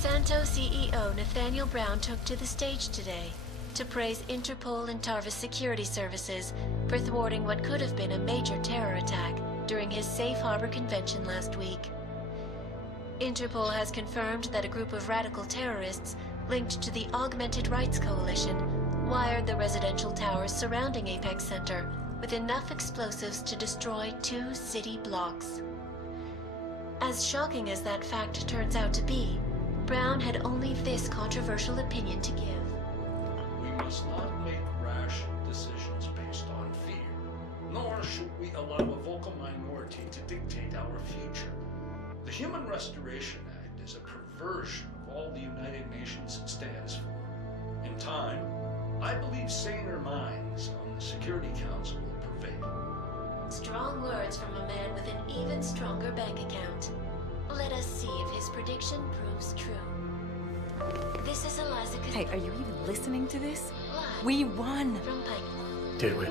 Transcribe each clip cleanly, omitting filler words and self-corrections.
Santo CEO Nathaniel Brown took to the stage today to praise Interpol and Tarvis security services for thwarting what could have been a major terror attack during his Safe Harbor convention last week. Interpol has confirmed that a group of radical terrorists linked to the Augmented Rights Coalition wired the residential towers surrounding Apex Center with enough explosives to destroy 2 city blocks. As shocking as that fact turns out to be, Brown had only this controversial opinion to give. We must not make rash decisions based on fear, nor should we allow a vocal minority to dictate our future. The Human Restoration Act is a perversion of all the United Nations stands for. In time, I believe saner minds on the Security Council will prevail. Strong words from a man with an even stronger bank account. Let us see if his prediction proves true. This is Eliza Castillo. Hey, are you even listening to this? Live We won! from Pike. Did we?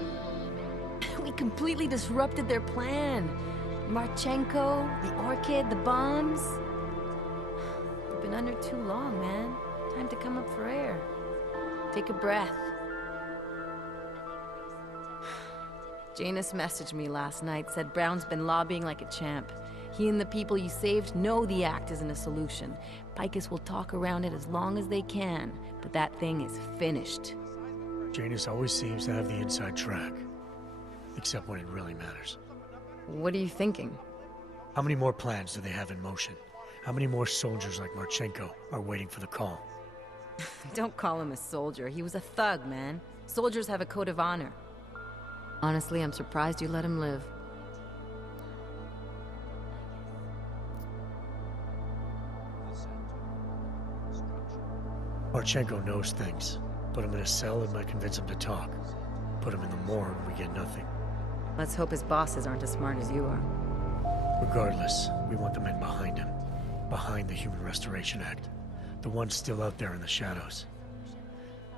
We completely disrupted their plan. Marchenko, the Orchid, the bombs. You've been under too long, man. Time to come up for air. Take a breath. Janus messaged me last night, said Brown's been lobbying like a champ. He and the people you saved know the act isn't a solution. Picus will talk around it as long as they can, but that thing is finished. Janus always seems to have the inside track. Except when it really matters. What are you thinking? How many more plans do they have in motion? How many more soldiers like Marchenko are waiting for the call? Don't call him a soldier. He was a thug, man. Soldiers have a code of honor. Honestly, I'm surprised you let him live. Marchenko knows things. Put him in a cell and might convince him to talk. Put him in the morgue, we get nothing. Let's hope his bosses aren't as smart as you are. Regardless, we want the men behind him. Behind the Human Restoration Act. The ones still out there in the shadows.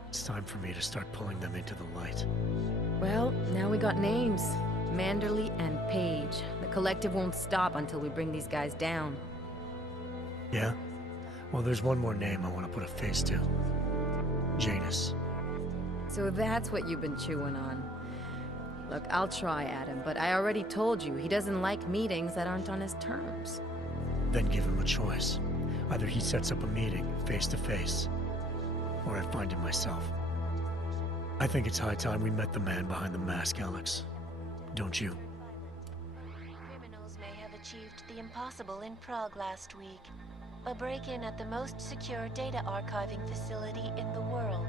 It's time for me to start pulling them into the light. Well, now we got names. Manderley and Page. The collective won't stop until we bring these guys down. Yeah? Well, there's one more name I want to put a face to. Janus. So that's what you've been chewing on. Look, I'll try, Adam, but I already told you he doesn't like meetings that aren't on his terms. Then give him a choice. Either he sets up a meeting, face to face, or I find him myself. I think it's high time we met the man behind the mask, Alex. Don't you? Criminals may have achieved the impossible in Prague last week. A break-in at the most secure data archiving facility in the world.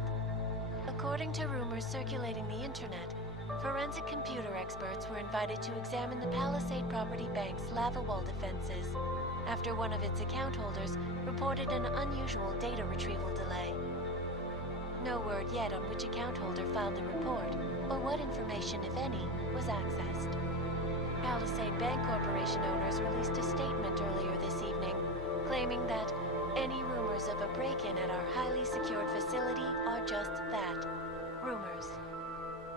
According to rumors circulating the internet, forensic computer experts were invited to examine the Palisade Property Bank's lava wall defenses after one of its account holders reported an unusual data retrieval delay. No word yet on which account holder filed the report, or what information, if any, was accessed. Palisade Bank Corporation owners released a statement earlier this evening, claiming that any rumors of a break-in at our highly secured facility are just that, rumors.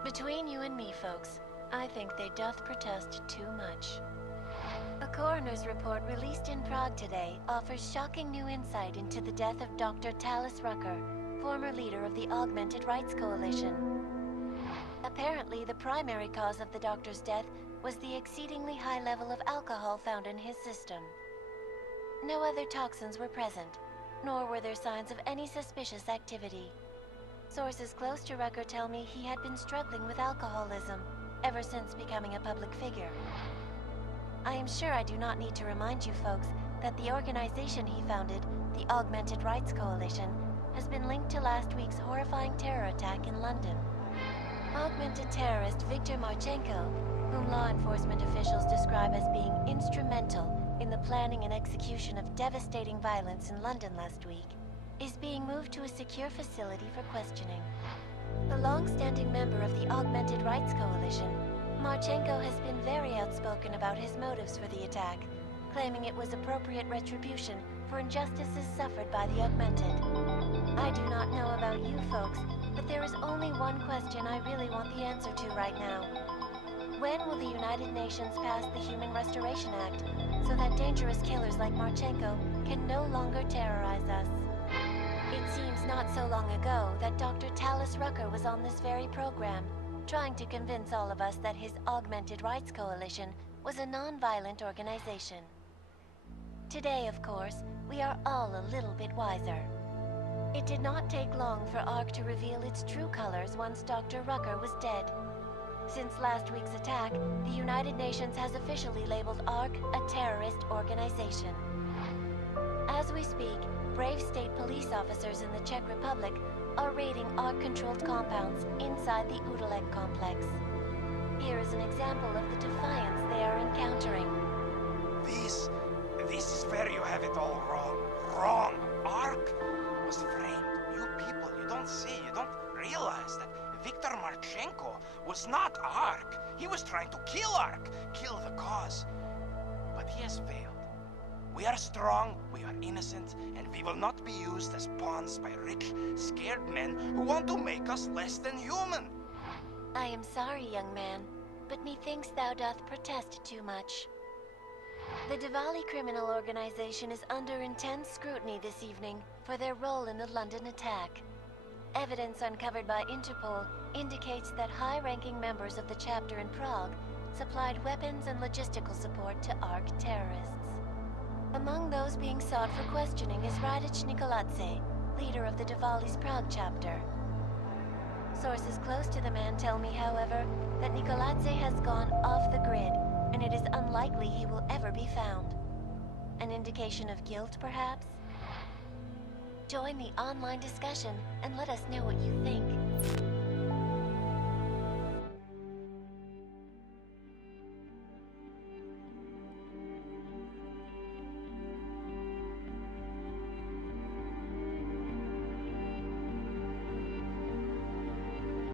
Between you and me, folks, I think they doth protest too much. A coroner's report released in Prague today offers shocking new insight into the death of Dr. Talis Rucker, former leader of the Augmented Rights Coalition. Apparently, the primary cause of the doctor's death was the exceedingly high level of alcohol found in his system. No other toxins were present, nor were there signs of any suspicious activity. Sources close to Rucker tell me he had been struggling with alcoholism ever since becoming a public figure. I am sure I do not need to remind you folks that the organization he founded, the Augmented Rights Coalition, has been linked to last week's horrifying terror attack in London. Augmented terrorist Viktor Marchenko, whom law enforcement officials describe as being instrumental in the planning and execution of devastating violence in London last week, is being moved to a secure facility for questioning. A long-standing member of the Augmented Rights Coalition, Marchenko has been very outspoken about his motives for the attack, claiming it was appropriate retribution for injustices suffered by the Augmented. I do not know about you folks, but there is only one question I really want the answer to right now. When will the United Nations pass the Human Restoration Act, so that dangerous killers like Marchenko can no longer terrorize us. It seems not so long ago that Dr. Talis Rucker was on this very program, trying to convince all of us that his Augmented Rights Coalition was a non-violent organization. Today, of course, we are all a little bit wiser. It did not take long for ARC to reveal its true colors once Dr. Rucker was dead. Since last week's attack, the United Nations has officially labeled ARC a terrorist organization. As we speak, brave state police officers in the Czech Republic are raiding ARC-controlled compounds inside the Udalek complex. Here is an example of the defiance they are encountering. This is where you have it all wrong. Wrong! ARC was framed. You people, you don't see, you don't realize that Viktor Marchenko was not ARC. He was trying to kill ARC, kill the cause. But he has failed. We are strong, we are innocent, and we will not be used as pawns by rich, scared men who want to make us less than human. I am sorry, young man, but methinks thou doth protest too much. The Diwali criminal organization is under intense scrutiny this evening for their role in the London attack. Evidence uncovered by Interpol indicates that high-ranking members of the chapter in Prague supplied weapons and logistical support to ARC terrorists. Among those being sought for questioning is Radic Nikoladze, leader of the Diwali's Prague chapter. Sources close to the man tell me, however, that Nikoladze has gone off the grid, and it is unlikely he will ever be found. An indication of guilt, perhaps? Join the online discussion and let us know what you think.